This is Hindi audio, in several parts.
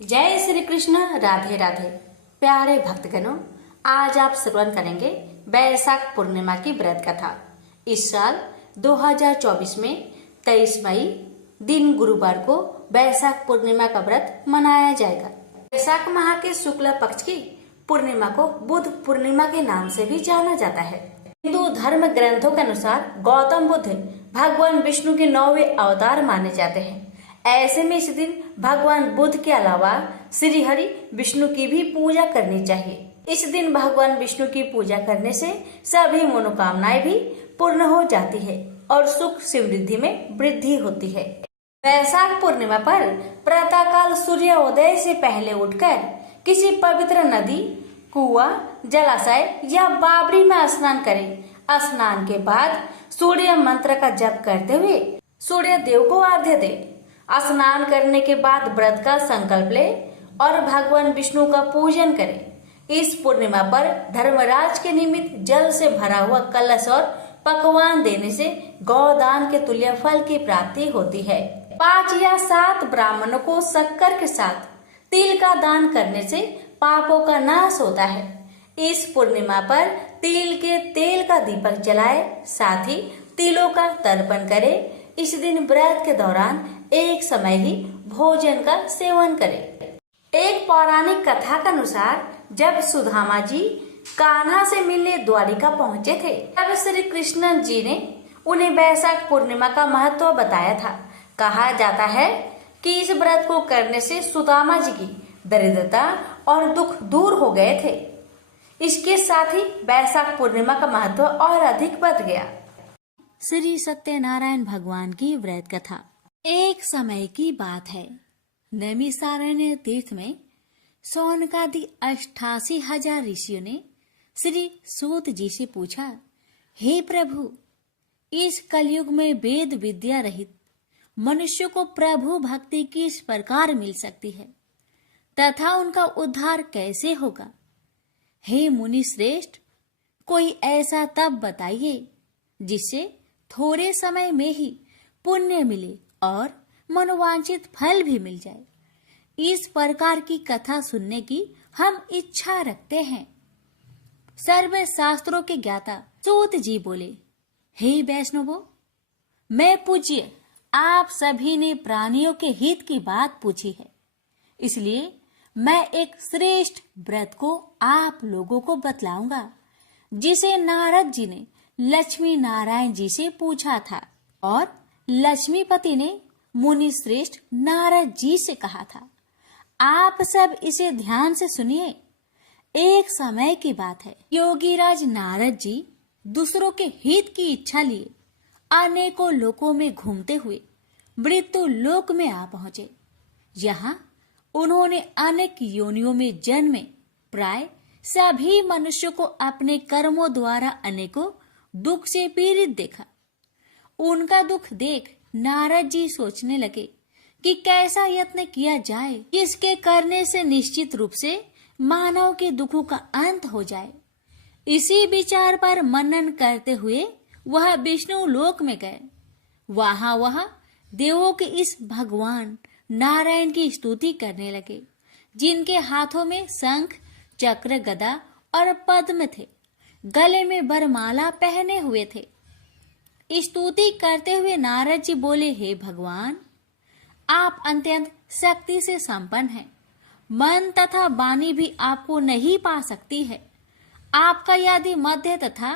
जय श्री कृष्ण। राधे राधे। प्यारे भक्तगणों, आज आप श्रवण करेंगे वैशाख पूर्णिमा की व्रत कथा। इस साल 2024 में 23 मई दिन गुरुवार को वैशाख पूर्णिमा का व्रत मनाया जाएगा। वैशाख माह के शुक्ल पक्ष की पूर्णिमा को बुद्ध पूर्णिमा के नाम से भी जाना जाता है। हिंदू धर्म ग्रंथों के अनुसार गौतम बुद्ध भगवान विष्णु के 9वें अवतार माने जाते हैं। ऐसे में इस दिन भगवान बुद्ध के अलावा श्री हरि विष्णु की भी पूजा करनी चाहिए। इस दिन भगवान विष्णु की पूजा करने से सभी मनोकामनाएं भी पूर्ण हो जाती है और सुख समृद्धि में वृद्धि होती है। वैशाख पूर्णिमा पर प्रातःकाल सूर्योदय से पहले उठकर किसी पवित्र नदी, कुआं, जलाशय या बावड़ी में स्नान करें। स्नान के बाद सूर्य मंत्र का जप करते हुए सूर्य देव को अर्घ्य दें। स्नान करने के बाद व्रत का संकल्प ले और भगवान विष्णु का पूजन करें। इस पूर्णिमा पर धर्मराज के निमित्त जल से भरा हुआ कलश और पकवान देने से गौदान के तुल्य फल की प्राप्ति होती है। 5 या 7 ब्राह्मणों को शक्कर के साथ तिल का दान करने से पापों का नाश होता है। इस पूर्णिमा पर तिल के तेल का दीपक जलाए, साथ ही तिलों का तर्पण करें। इस दिन व्रत के दौरान एक समय ही भोजन का सेवन करें। एक पौराणिक कथा के अनुसार जब सुदामा जी कान्हा से मिलने द्वारिका पहुंचे थे, तब श्री कृष्ण जी ने उन्हें वैशाख पूर्णिमा का महत्व बताया था। कहा जाता है कि इस व्रत को करने से सुदामा जी की दरिद्रता और दुख दूर हो गए थे। इसके साथ ही वैशाख पूर्णिमा का महत्व और अधिक बढ़ गया। श्री सत्यनारायण भगवान की व्रत कथा। एक समय की बात है, नैमिषारण्य तीर्थ में शौनकादि 88,000 ऋषियों ने श्री सूत जी से पूछा, हे प्रभु, इस कलयुग में वेद विद्या रहित मनुष्य को प्रभु भक्ति किस प्रकार मिल सकती है तथा उनका उद्धार कैसे होगा? हे मुनि श्रेष्ठ, कोई ऐसा तप बताइए जिससे थोड़े समय में ही पुण्य मिले और मनोवांछित फल भी मिल जाए। इस प्रकार की कथा सुनने की हम इच्छा रखते हैं। सर्व शास्त्रों के ज्ञाता सूत जी बोले, हे वैष्णवों, मैं पूज्य आप सभी ने प्राणियों के हित की बात पूछी है, इसलिए मैं एक श्रेष्ठ व्रत को आप लोगों को बतलाऊंगा, जिसे नारद जी ने लक्ष्मी नारायण जी से पूछा था और लक्ष्मीपति ने मुनि श्रेष्ठ नारद जी से कहा था। आप सब इसे ध्यान से सुनिए। एक समय की बात है, योगीराज नारद जी दूसरों के हित की इच्छा लिए अनेकों लोकों में घूमते हुए मृत्यु लोक में आ पहुंचे। यहाँ उन्होंने अनेक योनियों में जन्मे प्राय सभी मनुष्यों को अपने कर्मों द्वारा अनेकों दुख से पीड़ित देखा। उनका दुख देख नारद जी सोचने लगे कि कैसा यत्न किया जाए, इसके करने से निश्चित रूप से मानव के दुखों का अंत हो जाए। इसी विचार पर मनन करते हुए वह विष्णु लोक में गए। वहां वह देवों के इस भगवान नारायण की स्तुति करने लगे, जिनके हाथों में शंख, चक्र, गदा और पद्म थे। गले में वरमाला पहने हुए थे। स्तुति करते हुए नारद जी बोले, हे भगवान, आप अत्यंत शक्ति से संपन्न हैं। मन तथा वाणी भी आपको नहीं पा सकती है। आपका यदि मध्य तथा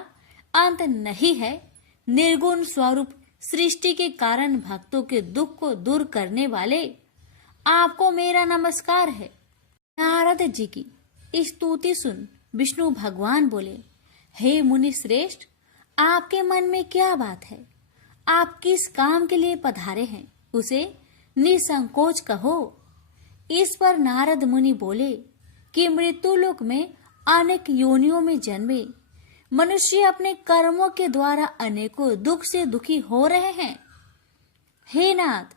अंत नहीं है, निर्गुण स्वरूप सृष्टि के कारण भक्तों के दुख को दूर करने वाले, आपको मेरा नमस्कार है। नारद जी की स्तुति सुन विष्णु भगवान बोले, हे मुनि श्रेष्ठ, आपके मन में क्या बात है? आप किस काम के लिए पधारे हैं, उसे निसंकोच कहो। इस पर नारद मुनि बोले कि मृत्यु लोक में अनेक योनियों में जन्मे मनुष्य अपने कर्मों के द्वारा अनेकों दुख से दुखी हो रहे हैं। हे नाथ,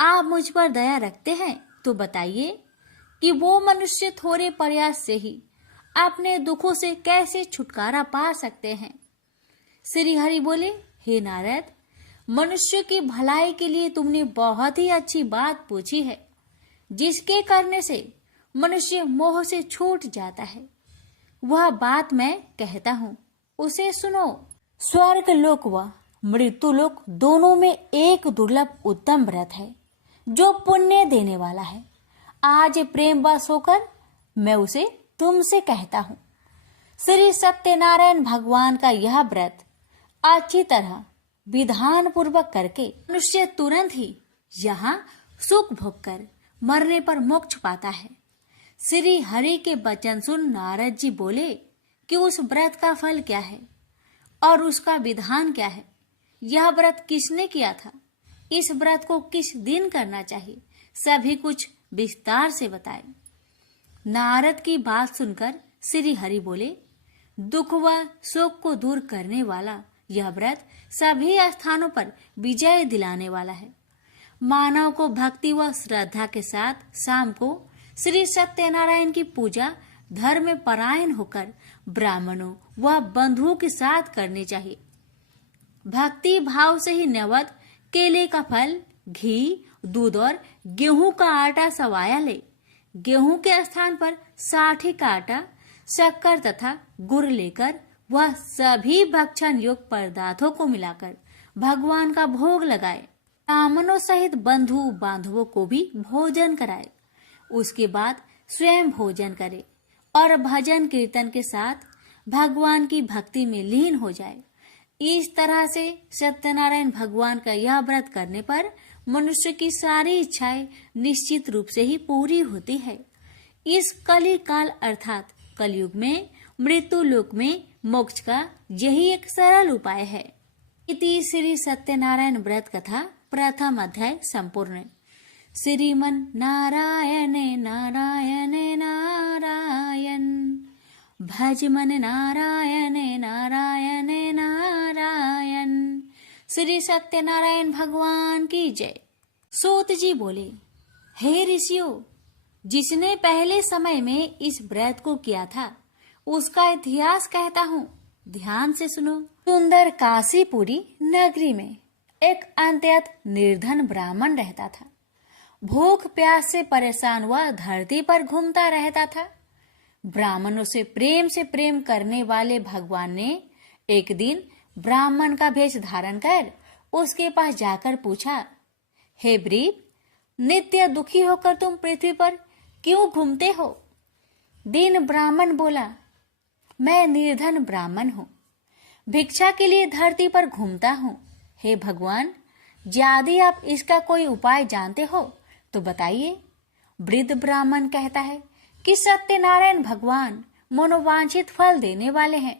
आप मुझ पर दया रखते हैं तो बताइए कि वो मनुष्य थोड़े प्रयास से ही अपने दुखों से कैसे छुटकारा पा सकते हैं। श्री हरि बोले, हे नारद, मनुष्य की भलाई के लिए तुमने बहुत ही अच्छी बात पूछी है। जिसके करने से मनुष्य मोह से छूट जाता है, वह बात मैं कहता हूँ, उसे सुनो। स्वर्ग लोक व मृत्यु लोक दोनों में एक दुर्लभ उत्तम व्रत है जो पुण्य देने वाला है। आज प्रेम वश होकर मैं उसे तुमसे कहता हूँ। श्री सत्यनारायण भगवान का यह व्रत अच्छी तरह विधान पूर्वक करके मनुष्य तुरंत ही यहाँ सुख भोग कर मरने पर मोक्ष पाता है। श्री हरि के वचन सुन नारद जी बोले कि उस व्रत का फल क्या है और उसका विधान क्या है, यह व्रत किसने किया था, इस व्रत को किस दिन करना चाहिए, सभी कुछ विस्तार से बताए। नारद की बात सुनकर श्री हरि बोले, दुख व शोक को दूर करने वाला यह व्रत सभी स्थानों पर विजय दिलाने वाला है। मानव को भक्ति व श्रद्धा के साथ शाम को श्री सत्यनारायण की पूजा धर्म में परायण होकर ब्राह्मणों व बंधुओं के साथ करनी चाहिए। भक्ति भाव से ही नैवेद्य केले का फल, घी, दूध और गेहूं का आटा सवाया ले। गेहूं के स्थान पर साठी का आटा, शक्कर तथा गुड़ लेकर वह सभी भक्षण योग्य पदार्थों को मिलाकर भगवान का भोग लगाए। ब्राह्मणों सहित बंधु बांधवों को भी भोजन कराए। उसके बाद स्वयं भोजन करे और भजन कीर्तन के साथ भगवान की भक्ति में लीन हो जाए। इस तरह से सत्यनारायण भगवान का यह व्रत करने पर मनुष्य की सारी इच्छाएं निश्चित रूप से ही पूरी होती है। इस कली काल अर्थात कलयुग में मृत्यु लोक में मोक्ष का यही एक सरल उपाय है। इति श्री सत्यनारायण व्रत कथा प्रथम अध्याय संपूर्ण। श्रीमन नारायणे नारायणे नारायण, भज मन नारायणे नारायणे नारायण। श्री सत्यनारायण भगवान की जय। सूत जी बोले, हे ऋषियों, जिसने पहले समय में इस व्रत को किया था उसका इतिहास कहता हूँ, ध्यान से सुनो। सुंदर काशीपुरी नगरी में एक अत्यंत निर्धन ब्राह्मण रहता था। भूख प्यास से परेशान हुआ धरती पर घूमता रहता था। ब्राह्मणों से प्रेम करने वाले भगवान ने एक दिन ब्राह्मण का भेष धारण कर उसके पास जाकर पूछा, हे ब्रीप, नित्य दुखी होकर तुम पृथ्वी पर क्यों घूमते हो? दीन ब्राह्मण बोला, मैं निर्धन ब्राह्मण हूँ, भिक्षा के लिए धरती पर घूमता हूँ। हे भगवान, यदि आप इसका कोई उपाय जानते हो तो बताइए। वृद्ध ब्राह्मण कहता है कि सत्यनारायण भगवान मनोवांछित फल देने वाले हैं,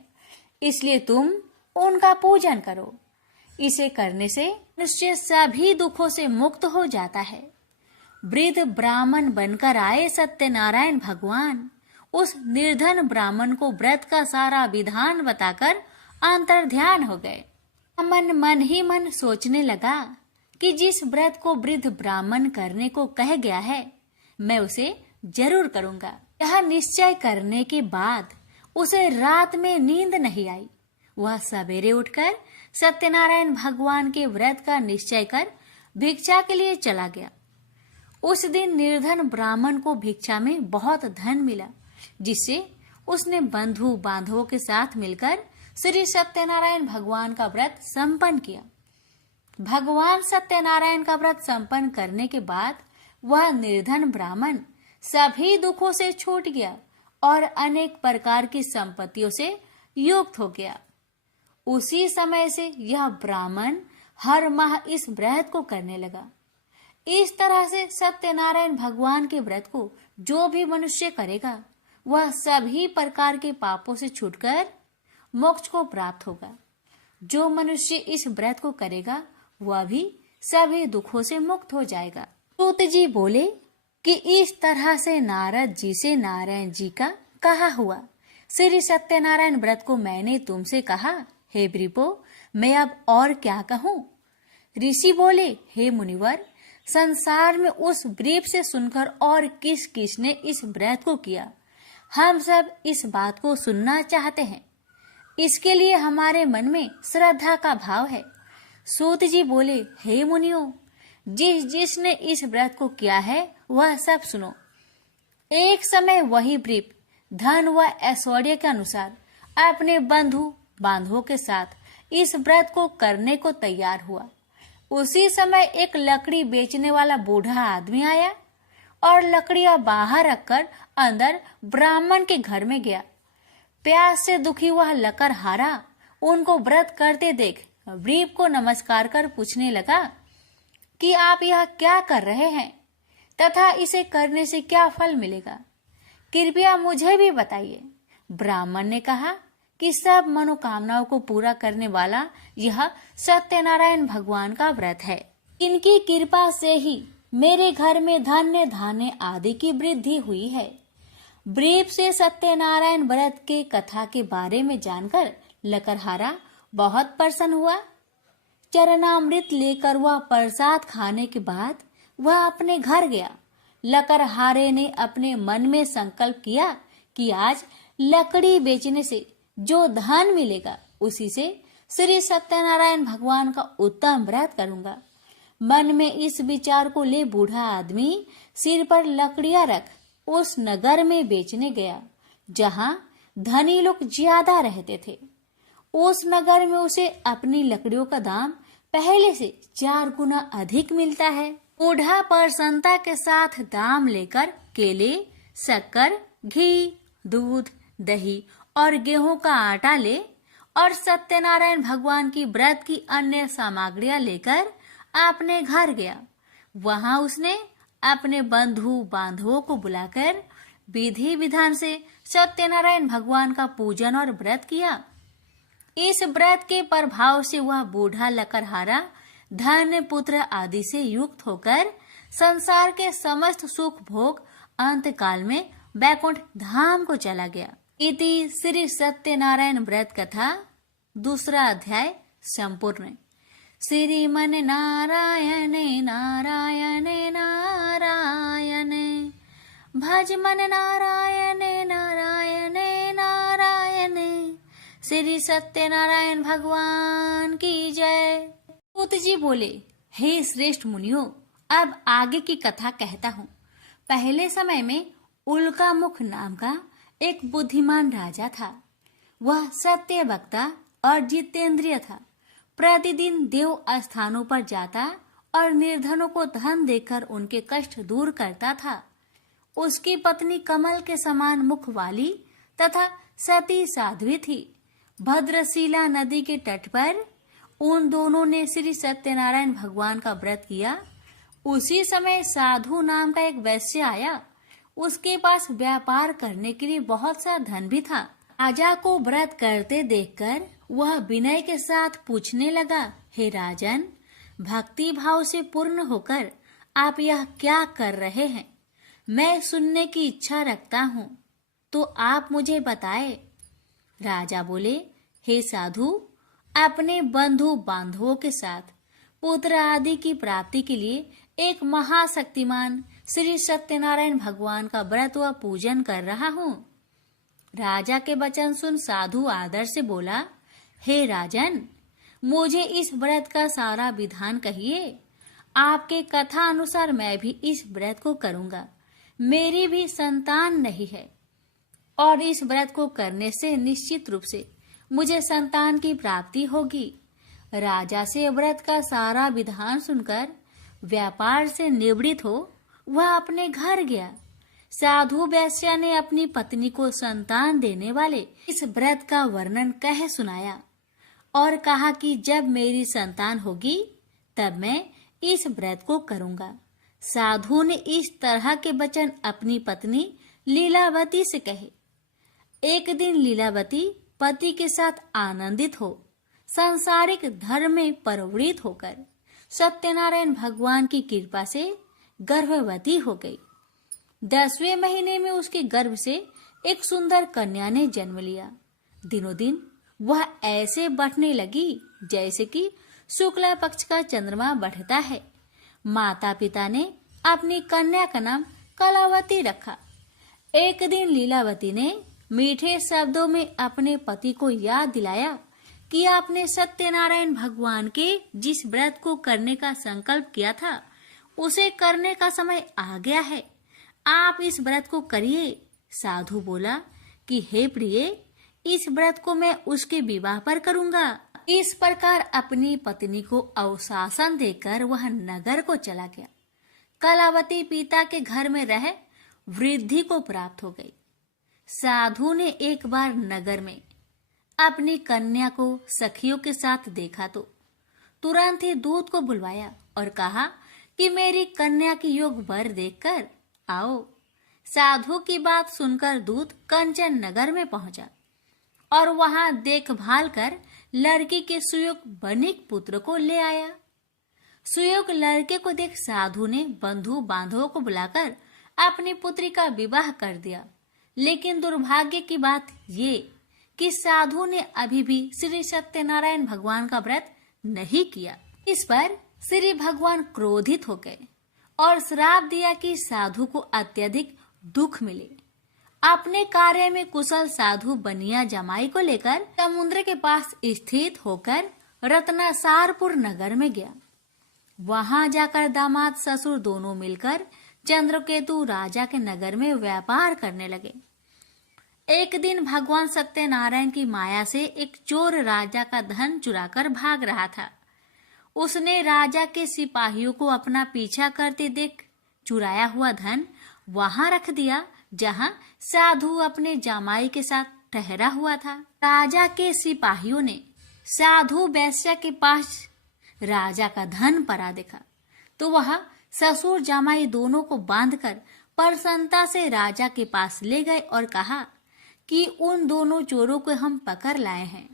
इसलिए तुम उनका पूजन करो। इसे करने से मनुष्य सभी दुखों से मुक्त हो जाता है। वृद्ध ब्राह्मण बनकर आए सत्यनारायण भगवान उस निर्धन ब्राह्मण को व्रत का सारा विधान बताकर अंतर्ध्यान हो गए। मन ही मन सोचने लगा कि जिस व्रत को वृद्ध ब्राह्मण करने को कह गया है, मैं उसे जरूर करूंगा। यह निश्चय करने के बाद उसे रात में नींद नहीं आई। वह सवेरे उठकर सत्यनारायण भगवान के व्रत का निश्चय कर भिक्षा के लिए चला गया। उस दिन निर्धन ब्राह्मण को भिक्षा में बहुत धन मिला, जिससे उसने बंधु बांधवों के साथ मिलकर श्री सत्यनारायण भगवान का व्रत संपन्न किया। भगवान सत्यनारायण का व्रत संपन्न करने के बाद वह निर्धन ब्राह्मण सभी दुखों से छूट गया और अनेक प्रकार की संपत्तियों से युक्त हो गया। उसी समय से यह ब्राह्मण हर माह इस व्रत को करने लगा। इस तरह से सत्यनारायण भगवान के व्रत को जो भी मनुष्य करेगा वह सभी प्रकार के पापों से छूटकर मोक्ष को प्राप्त होगा। जो मनुष्य इस व्रत को करेगा वह भी सभी दुखों से मुक्त हो जाएगा। सूत जी बोले कि इस तरह से नारद जी से नारायण जी का कहा हुआ श्री सत्यनारायण व्रत को मैंने तुमसे कहा। हे ब्रीपो, मैं अब और क्या कहूँ? ऋषि बोले, हे मुनिवर, संसार में उस ब्रीप से सुनकर और किस किस ने इस व्रत को किया, हम सब इस बात को सुनना चाहते हैं। इसके लिए हमारे मन में श्रद्धा का भाव है। सूत जी बोले, हे मुनियों, जिसने इस व्रत को किया है वह सब सुनो। एक समय वही ब्रीप धन व ऐश्वर्य के अनुसार अपने बंधु बांधवों के साथ इस व्रत को करने को तैयार हुआ। उसी समय एक लकड़ी बेचने वाला बूढ़ा आदमी आया और लकड़ियां बाहर रखकर अंदर ब्राह्मण के घर में गया। प्यास से दुखी वह लकड़हारा उनको व्रत करते देख ब्रीप को नमस्कार कर पूछने लगा कि आप यह क्या कर रहे हैं तथा इसे करने से क्या फल मिलेगा, कृपया मुझे भी बताइए। ब्राह्मण ने कहा कि सब मनोकामनाओं को पूरा करने वाला यह सत्यनारायण भगवान का व्रत है। इनकी कृपा से ही मेरे घर में धन्य धान्य आदि की वृद्धि हुई है। ब्रीप से सत्यनारायण व्रत के कथा के बारे में जानकर लकड़हारा बहुत प्रसन्न हुआ। चरणामृत लेकर वह प्रसाद खाने के बाद वह अपने घर गया। लकड़हारे ने अपने मन में संकल्प किया कि आज लकड़ी बेचने से जो धन मिलेगा उसी से श्री सत्यनारायण भगवान का उत्तम व्रत करूंगा। मन में इस विचार को ले बूढ़ा आदमी सिर पर लकड़ियां रख उस नगर में बेचने गया जहां धनी लोग ज्यादा रहते थे। उस नगर में उसे अपनी लकड़ियों का दाम पहले से 4 गुना अधिक मिलता है। बूढ़ा प्रसन्नता के साथ दाम लेकर केले, शक्कर, घी, दूध, दही और गेहूं का आटा ले और सत्यनारायण भगवान की व्रत की अन्य सामग्रियां लेकर अपने घर गया। वहां उसने अपने बंधु बांधवों को बुलाकर विधि विधान से सत्यनारायण भगवान का पूजन और व्रत किया। इस व्रत के प्रभाव से वह बूढ़ा लकड़हारा धन पुत्र आदि से युक्त होकर संसार के समस्त सुख भोग अंत काल में बैकुंठ धाम को चला गया। इति श्री सत्यनारायण व्रत कथा 2 अध्याय संपूर्ण। श्रीमन नारायण नारायण नारायण भज मन नारायण नारायण नारायण। श्री सत्यनारायण भगवान की जय। पूत जी बोले, हे श्रेष्ठ मुनियों, अब आगे की कथा कहता हूँ। पहले समय में उल्कामुख नाम का एक बुद्धिमान राजा था। वह सत्य वक्ता और जितेंद्रिय था। प्रतिदिन देव स्थानों पर जाता और निर्धनों को धन देकर उनके कष्ट दूर करता था। उसकी पत्नी कमल के समान मुख वाली तथा सती साध्वी थी। भद्रशिला नदी के तट पर उन दोनों ने श्री सत्यनारायण भगवान का व्रत किया। उसी समय साधु नाम का एक वैश्य आया। उसके पास व्यापार करने के लिए बहुत सा धन भी था। राजा को व्रत करते देखकर वह विनय के साथ पूछने लगा, हे राजन, भक्ति भाव से पूर्ण होकर आप यह क्या कर रहे हैं? मैं सुनने की इच्छा रखता हूँ, तो आप मुझे बताए। राजा बोले, हे साधु, अपने बंधु बांधवों के साथ पुत्र आदि की प्राप्ति के लिए एक महाशक्तिमान श्री सत्यनारायण भगवान का व्रत व पूजन कर रहा हूँ। राजा के वचन सुन साधु आदर से बोला, हे राजन, मुझे इस व्रत का सारा विधान कहिए। आपके कथा अनुसार मैं भी इस व्रत को करूंगा। मेरी भी संतान नहीं है और इस व्रत को करने से निश्चित रूप से मुझे संतान की प्राप्ति होगी। राजा से व्रत का सारा विधान सुनकर व्यापार से निवृत्त हो वह अपने घर गया। साधु वैश्य ने अपनी पत्नी को संतान देने वाले इस व्रत का वर्णन कह सुनाया और कहा कि जब मेरी संतान होगी तब मैं इस व्रत को करूंगा। साधु ने इस तरह के वचन अपनी पत्नी लीलावती से कहे। एक दिन लीलावती पति के साथ आनंदित हो सांसारिक धर्म में प्रवृत्त होकर सत्यनारायण भगवान की कृपा से गर्भवती हो गई। 10वें महीने में उसके गर्भ से एक सुंदर कन्या ने जन्म लिया। दिनों दिन वह ऐसे बढ़ने लगी जैसे कि शुक्ला पक्ष का चंद्रमा बढ़ता है। माता पिता ने अपनी कन्या का नाम कलावती रखा। एक दिन लीलावती ने मीठे शब्दों में अपने पति को याद दिलाया कि आपने सत्यनारायण भगवान के जिस व्रत को करने का संकल्प किया था उसे करने का समय आ गया है, आप इस व्रत को करिए। साधु बोला कि हे प्रिय, इस व्रत को मैं उसके विवाह पर करूंगा। इस प्रकार अपनी पत्नी को अवशासन देकर वह नगर को चला गया। कलावती पिता के घर में रह वृद्धि को प्राप्त हो गई। साधु ने एक बार नगर में अपनी कन्या को सखियों के साथ देखा तो तुरंत ही दूत को बुलवाया और कहा कि मेरी कन्या की योग वर देखकर आओ। साधु की बात सुनकर दूत कंचन नगर में पहुंचा और वहां देखभाल कर लड़की के सुयोग बनिक पुत्र को ले आया। सुयोग लड़के को देख साधु ने बंधु बांधवों को बुलाकर अपनी पुत्री का विवाह कर दिया। लेकिन दुर्भाग्य की बात ये कि साधु ने अभी भी श्री सत्यनारायण भगवान का व्रत नहीं किया। इस पर श्री भगवान क्रोधित हो गए और श्राप दिया कि साधु को अत्यधिक दुख मिले। अपने कार्य में कुशल साधु बनिया जमाई को लेकर समुद्र के पास स्थित होकर रत्नासारपुर नगर में गया। वहां जाकर दामाद ससुर दोनों मिलकर चंद्रकेतु राजा के नगर में व्यापार करने लगे। एक दिन भगवान सत्यनारायण की माया से एक चोर राजा का धन चुराकर भाग रहा था। उसने राजा के सिपाहियों को अपना पीछा करते देख चुराया हुआ धन वहां रख दिया जहां साधु अपने जामाई के साथ ठहरा हुआ था। राजा के सिपाहियों ने साधु वैश्या के पास राजा का धन पड़ा देखा तो वह ससुर जामाई दोनों को बांधकर प्रसन्नता से राजा के पास ले गए और कहा कि उन दोनों चोरों को हम पकड़ लाए हैं,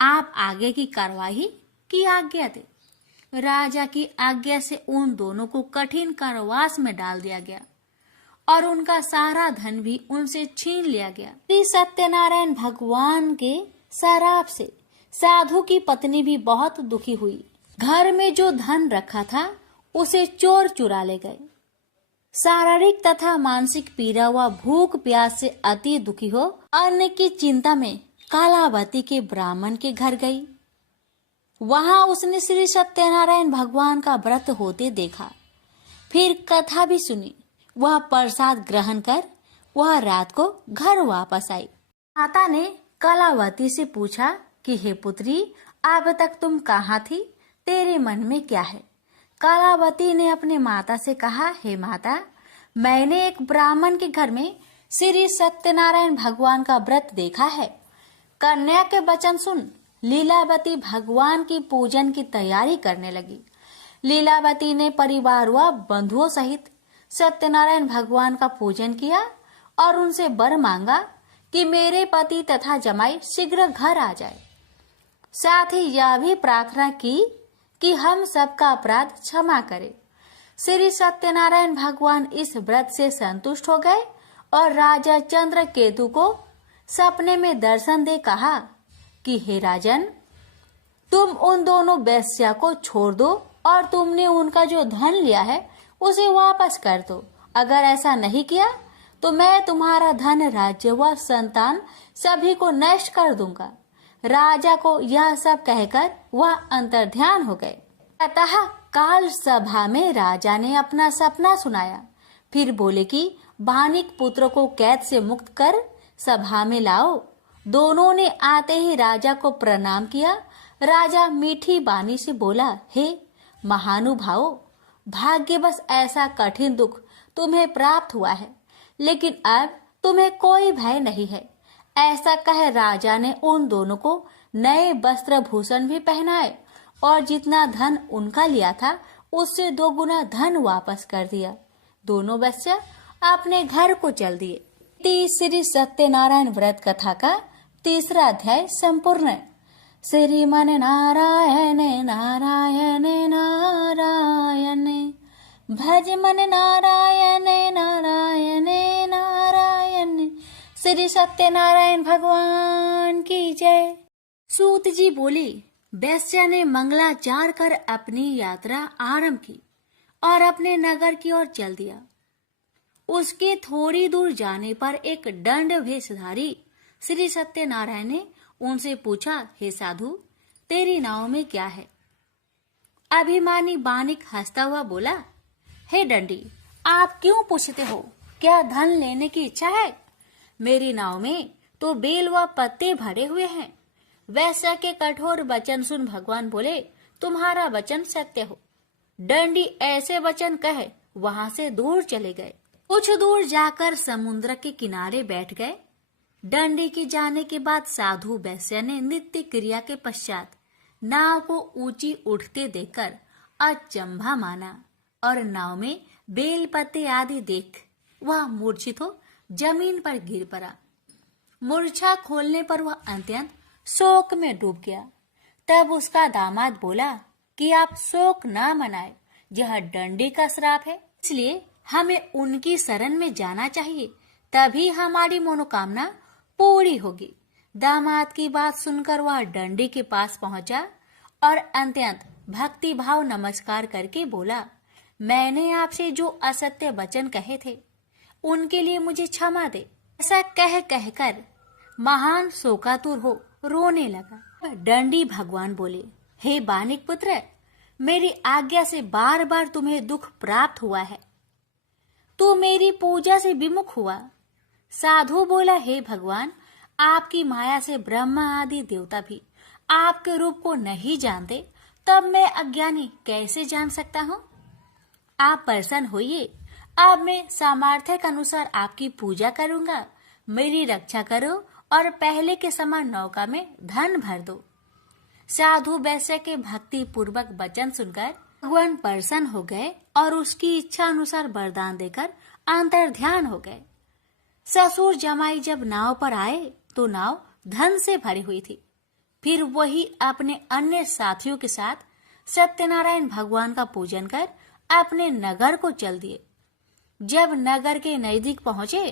आप आगे की कार्रवाई की आज्ञा दे। राजा की आज्ञा से उन दोनों को कठिन कारावास में डाल दिया गया और उनका सारा धन भी उनसे छीन लिया गया। श्री सत्यनारायण भगवान के श्राप से साधु की पत्नी भी बहुत दुखी हुई। घर में जो धन रखा था उसे चोर चुरा ले गए। शारीरिक तथा मानसिक पीड़ा व भूख प्यास से अति दुखी हो अन्न की चिंता में कालावती के ब्राह्मण के घर गई। वहां उसने श्री सत्यनारायण भगवान का व्रत होते देखा। फिर कथा भी सुनी। वह प्रसाद ग्रहण कर वह रात को घर वापस आई। माता ने कलावती से पूछा कि हे पुत्री, अब तक तुम कहाँ थी, तेरे मन में क्या है? कलावती ने अपने माता से कहा, हे माता, मैंने एक ब्राह्मण के घर में श्री सत्यनारायण भगवान का व्रत देखा है। कन्या के वचन सुन लीलावती भगवान की पूजन की तैयारी करने लगी। लीलावती ने परिवार व बंधुओं सहित सत्यनारायण भगवान का पूजन किया और उनसे वर मांगा कि मेरे पति तथा जमाई शीघ्र घर आ जाए। साथ ही यह भी प्रार्थना की कि हम सबका अपराध क्षमा करें। श्री सत्यनारायण भगवान इस व्रत से संतुष्ट हो गए और राजा चंद्रकेतु को सपने में दर्शन दे कहा कि हे राजन, तुम उन दोनों वेश्या को छोड़ दो और तुमने उनका जो धन लिया है उसे वापस कर दो। अगर ऐसा नहीं किया तो मैं तुम्हारा धन, राज्य व संतान सभी को नष्ट कर दूंगा। राजा को यह सब कहकर वह अंतर्ध्यान हो गए। अतः काल सभा में राजा ने अपना सपना सुनाया। फिर बोले कि बानिक पुत्र को कैद से मुक्त कर सभा में लाओ। दोनों ने आते ही राजा को प्रणाम किया। राजा मीठी बानी से बोला, हे महानुभावों, भाग्यवश ऐसा कठिन दुख तुम्हें प्राप्त हुआ है, लेकिन अब तुम्हें कोई भय नहीं है। ऐसा कह राजा ने उन दोनों को नए वस्त्र भूषण भी पहनाए और जितना धन उनका लिया था उससे 2 गुना धन वापस कर दिया। दोनों वेश्या अपने घर को चल दिए। श्री सत्यनारायण व्रत कथा का 3रा अध्याय संपूर्ण। श्रीमन नारायण नारायण नारायण, भज मन नारायण नारायण नारायण। श्री सत्यनारायण भगवान की जय। सूत जी बोली, वैश्या ने मंगलाचार कर अपनी यात्रा आरंभ की और अपने नगर की ओर चल दिया। उसके थोड़ी दूर जाने पर एक दंड वेशधारी श्री सत्यनारायण ने उनसे पूछा, हे साधु, तेरी नाव में क्या है? अभिमानी बानिक हंसता हुआ बोला, हे डंडी, आप क्यों पूछते हो? क्या धन लेने की इच्छा है? मेरी नाव में तो बेल व पत्ते भरे हुए हैं। वैसा के कठोर वचन सुन भगवान बोले, तुम्हारा वचन सत्य हो। डंडी ऐसे वचन कहे वहां से दूर चले गए। कुछ दूर जाकर समुद्र के किनारे बैठ गए। डंडी के जाने के बाद साधु वैश्य ने नित्य क्रिया के पश्चात नाव को ऊंची उठते देखकर अचंभा माना और नाव में बेल पत्ते आदि देख वह मूर्छित हो जमीन पर गिर पड़ा। मूर्छा खोलने पर वह अत्यंत शोक में डूब गया। तब उसका दामाद बोला कि आप शोक ना मनाए, यह डंडी का श्राप है, इसलिए हमें उनकी शरण में जाना चाहिए, तभी हमारी मनोकामना पूरी होगी। दामाद की बात सुनकर वह डंडी के पास पहुंचा और अत्यंत भक्ति भाव नमस्कार करके बोला, मैंने आपसे जो असत्य वचन कहे थे उनके लिए मुझे क्षमा दे। ऐसा कहकर महान शोकातुर हो रोने लगा। डंडी भगवान बोले, हे बानिक पुत्र, मेरी आज्ञा से बार बार तुम्हें दुख प्राप्त हुआ है, तू मेरी पूजा से विमुख हुआ। साधु बोला, हे भगवान, आपकी माया से ब्रह्मा आदि देवता भी आपके रूप को नहीं जानते, तब मैं अज्ञानी कैसे जान सकता हूँ? आप प्रसन्न होइए, अब मैं सामर्थ्य के अनुसार आपकी पूजा करूंगा। मेरी रक्षा करो और पहले के समान नौका में धन भर दो। साधु वैश्य के भक्ति पूर्वक वचन सुनकर भगवान प्रसन्न हो गए और उसकी इच्छा अनुसार वरदान देकर अंतर ध्यान हो गए। ससुर जमाई जब नाव पर आए तो नाव धन से भरी हुई थी। फिर वही अपने अन्य साथियों के साथ सत्यनारायण भगवान का पूजन कर अपने नगर को चल दिए। जब नगर के नजदीक पहुंचे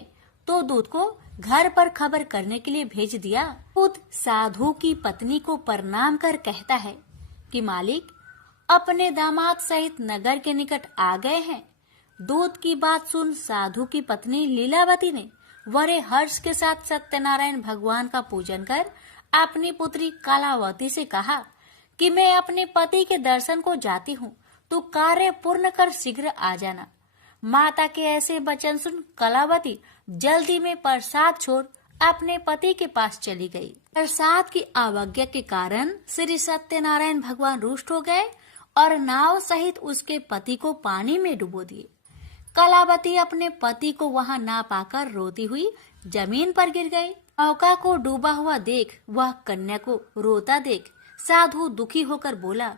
तो दूत को घर पर खबर करने के लिए भेज दिया। दूत साधु की पत्नी को प्रणाम कर कहता है कि मालिक अपने दामाद सहित नगर के निकट आ गए हैं। दूत की बात सुन साधु की पत्नी लीलावती ने बड़े हर्ष के साथ सत्यनारायण भगवान का पूजन कर अपनी पुत्री कलावती से कहा कि मैं अपने पति के दर्शन को जाती हूँ, तू कार्य पूर्ण कर शीघ्र आ जाना। माता के ऐसे वचन सुन कलावती जल्दी में प्रसाद छोड़ अपने पति के पास चली गई। प्रसाद की अवज्ञा के कारण श्री सत्यनारायण भगवान रुष्ट हो गए और नाव सहित उसके पति को पानी में डुबो दिए। कलावती अपने पति को वहां ना पाकर रोती हुई जमीन पर गिर गई। नौका को डूबा हुआ देख वह कन्या को रोता देख साधु दुखी होकर बोला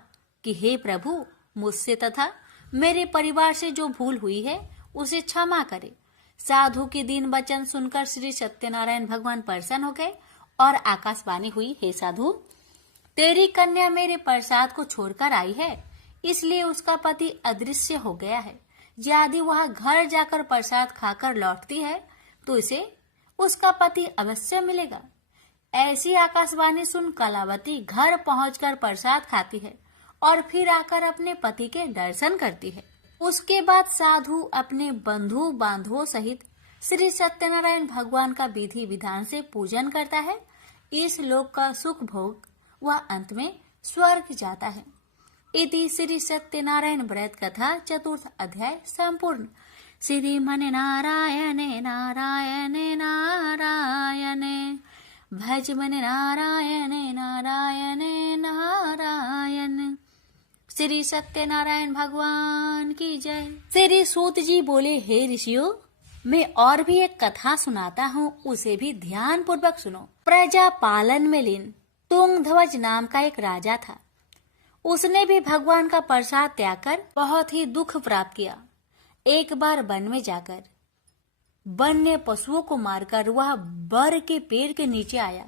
कि हे प्रभु, मुझसे तथा मेरे परिवार से जो भूल हुई है उसे क्षमा करे। साधु के दीन वचन सुनकर श्री सत्यनारायण भगवान प्रसन्न हो गए और आकाशवाणी हुई, हे साधु, तेरी कन्या मेरे प्रसाद को छोड़कर आई है, इसलिए उसका पति अदृश्य हो गया है। यदि वह घर जाकर प्रसाद खाकर लौटती है तो इसे उसका पति अवश्य मिलेगा। ऐसी आकाशवाणी सुन कलावती घर पहुंचकर प्रसाद खाती है और फिर आकर अपने पति के दर्शन करती है। उसके बाद साधु अपने बंधु बांधवों सहित श्री सत्यनारायण भगवान का विधि विधान से पूजन करता है। इस लोक का सुख भोग वह अंत में स्वर्ग जाता है। इति श्री सत्यनारायण व्रत कथा चतुर्थ अध्याय संपूर्ण। श्रीमन नारायणे नारायणे नारायणे भज मन नारायणे नारायणे नारायण। श्री सत्यनारायण भगवान की जय। श्री सूत जी बोले, हे ऋषियों, मैं और भी एक कथा सुनाता हूँ, उसे भी ध्यान पूर्वक सुनो। प्रजा पालन में लीन तुंगध्वज नाम का एक राजा था। उसने भी भगवान का प्रसाद त्याग कर बहुत ही दुख प्राप्त किया। एक बार वन में जाकर वन्य पशुओं को मारकर वह बर के पेड़ के नीचे आया।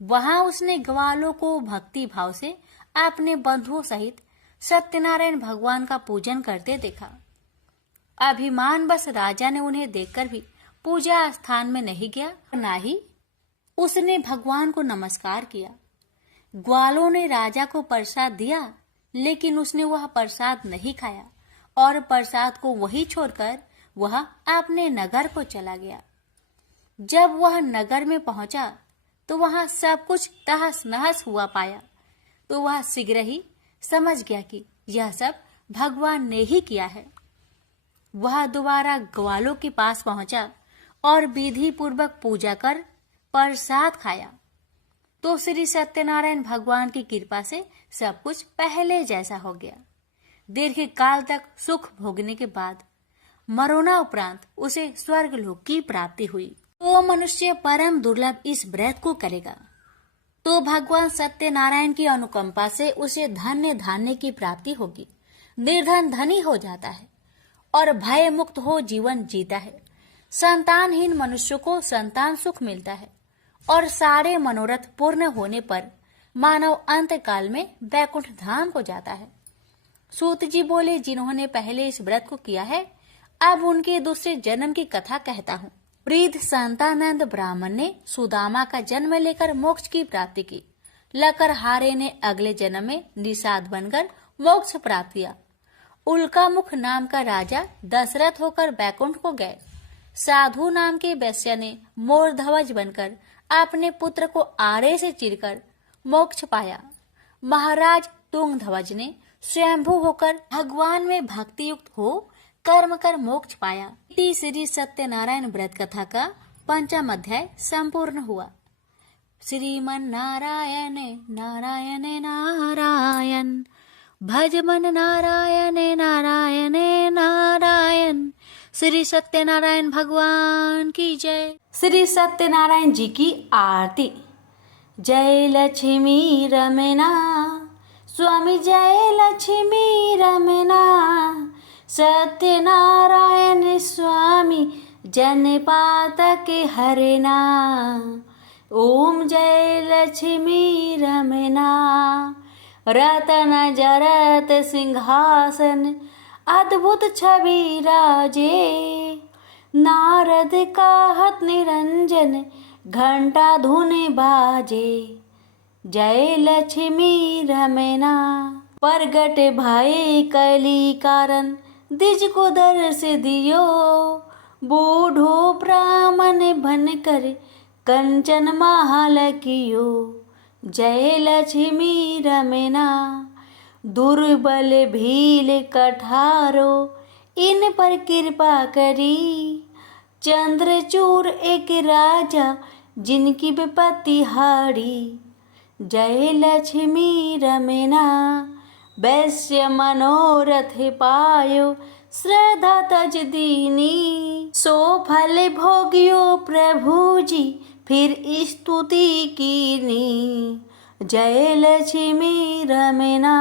वहां उसने ग्वालों को भक्ति भाव से अपने बंधुओं सहित सत्यनारायण भगवान का पूजन करते देखा। अभिमान बस राजा ने उन्हें देखकर भी पूजा स्थान में नहीं गया, न ही उसने भगवान को नमस्कार किया। ग्वालों ने राजा को प्रसाद दिया, लेकिन उसने वह प्रसाद नहीं खाया और प्रसाद को वहीं छोड़कर वह अपने नगर को चला गया। जब वह नगर में पहुंचा तो वहां सब कुछ तहस नहस हुआ पाया, तो वह शीघ्र ही समझ गया कि यह सब भगवान ने ही किया है। वह दोबारा ग्वालों के पास पहुंचा और विधि पूर्वक पूजा कर प्रसाद खाया तो श्री सत्यनारायण भगवान की कृपा से सब कुछ पहले जैसा हो गया। दीर्घ काल तक सुख भोगने के बाद मरोना उपरांत उसे स्वर्गलोक की प्राप्ति हुई। तो मनुष्य परम दुर्लभ इस व्रत को करेगा तो भगवान सत्यनारायण की अनुकंपा से उसे धन्य धान्य की प्राप्ति होगी। निर्धन धनी हो जाता है और भय मुक्त हो जीवन जीता है। संतानहीन मनुष्य को संतान सुख मिलता है और सारे मनोरथ पूर्ण होने पर मानव अंत काल में वैकुंठ धाम को जाता है। सूत जी बोले, जिन्होंने पहले इस व्रत को किया है अब उनके दूसरे जन्म की कथा कहता हूँ। वृद्ध संतानंद ब्राह्मण ने सुदामा का जन्म लेकर मोक्ष की प्राप्ति की। लकरहारे ने अगले जन्म में निषाद बनकर मोक्ष प्राप्त किया। उल्का मुख नाम का राजा दशरथ होकर बैकुंठ को गए। साधु नाम के वैश्य ने मोर ध्वज बनकर अपने पुत्र को आरे से चीरकर मोक्ष पाया। महाराज तुंग ध्वज ने स्वयंभू होकर भगवान में भक्ति युक्त हो कर्म कर मोक्ष पाया। श्री सत्यनारायण व्रत कथा का 5वां अध्याय संपूर्ण हुआ। श्रीमन नारायण नारायण नारायण भज मन नारायण नारायण नारायण। श्री सत्यनारायण भगवान की जय। श्री सत्यनारायण जी की आरती। जय लक्ष्मी रमना स्वामी, जय लक्ष्मी रमना सत्यनारायण स्वामी, जनपातक हरना। ओम जय लक्ष्मी रमना। रतन जरत सिंहासन अद्भुत छवि राजे। नारद कहत निरंजन घंटा धुन बाजे। जय लक्ष्मी रमना। प्रगट भय कली कारण द्विज को दर्श दियो। बूढ़ो ब्राह्मण बनकर कंचन महल कियो। जय लक्ष्मी रमना। दुर्बल भील कठारो इन पर कृपा करी। चंद्रचूर एक राजा जिनकी विपत्ति हारी। जय लक्ष्मी रमना। वैश्य मनोरथ पायो श्रद्धा तज दीनी। सो फल भोगियो प्रभु जी फिर स्तुति कीनी। जय लक्ष्मी रमना।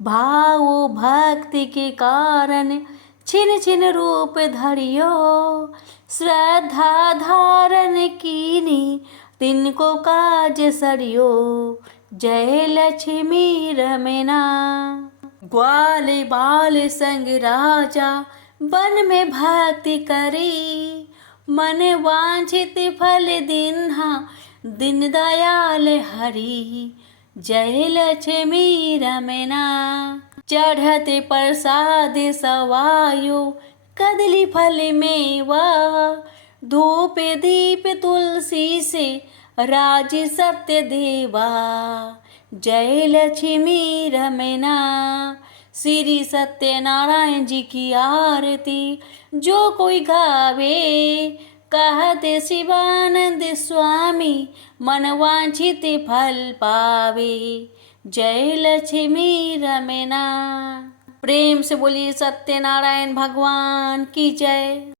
भाव भक्ति के कारण छिन छिन रूप धरियो। श्रद्धा धारण कीनी तिनको काज सरियो। जय लक्ष्मी रमना। ग्वाल बाल संग राजा वन में भक्ति करी। मन वांछित फल दिन्हा दिन दयाल हरि। जय लक्ष्मी रमना। चढ़ते प्रसाद सवायो कदली फल मेवा। धूप दीप तुलसी से राज सत्य देवा। जय लक्ष्मी रमना। श्री सत्यनारायण जी की आरती जो कोई गावे। कहते शिवानंद स्वामी मन वांछित फल पावे। जय लक्ष्मी रमना। प्रेम से बोलिए सत्यनारायण भगवान की जय।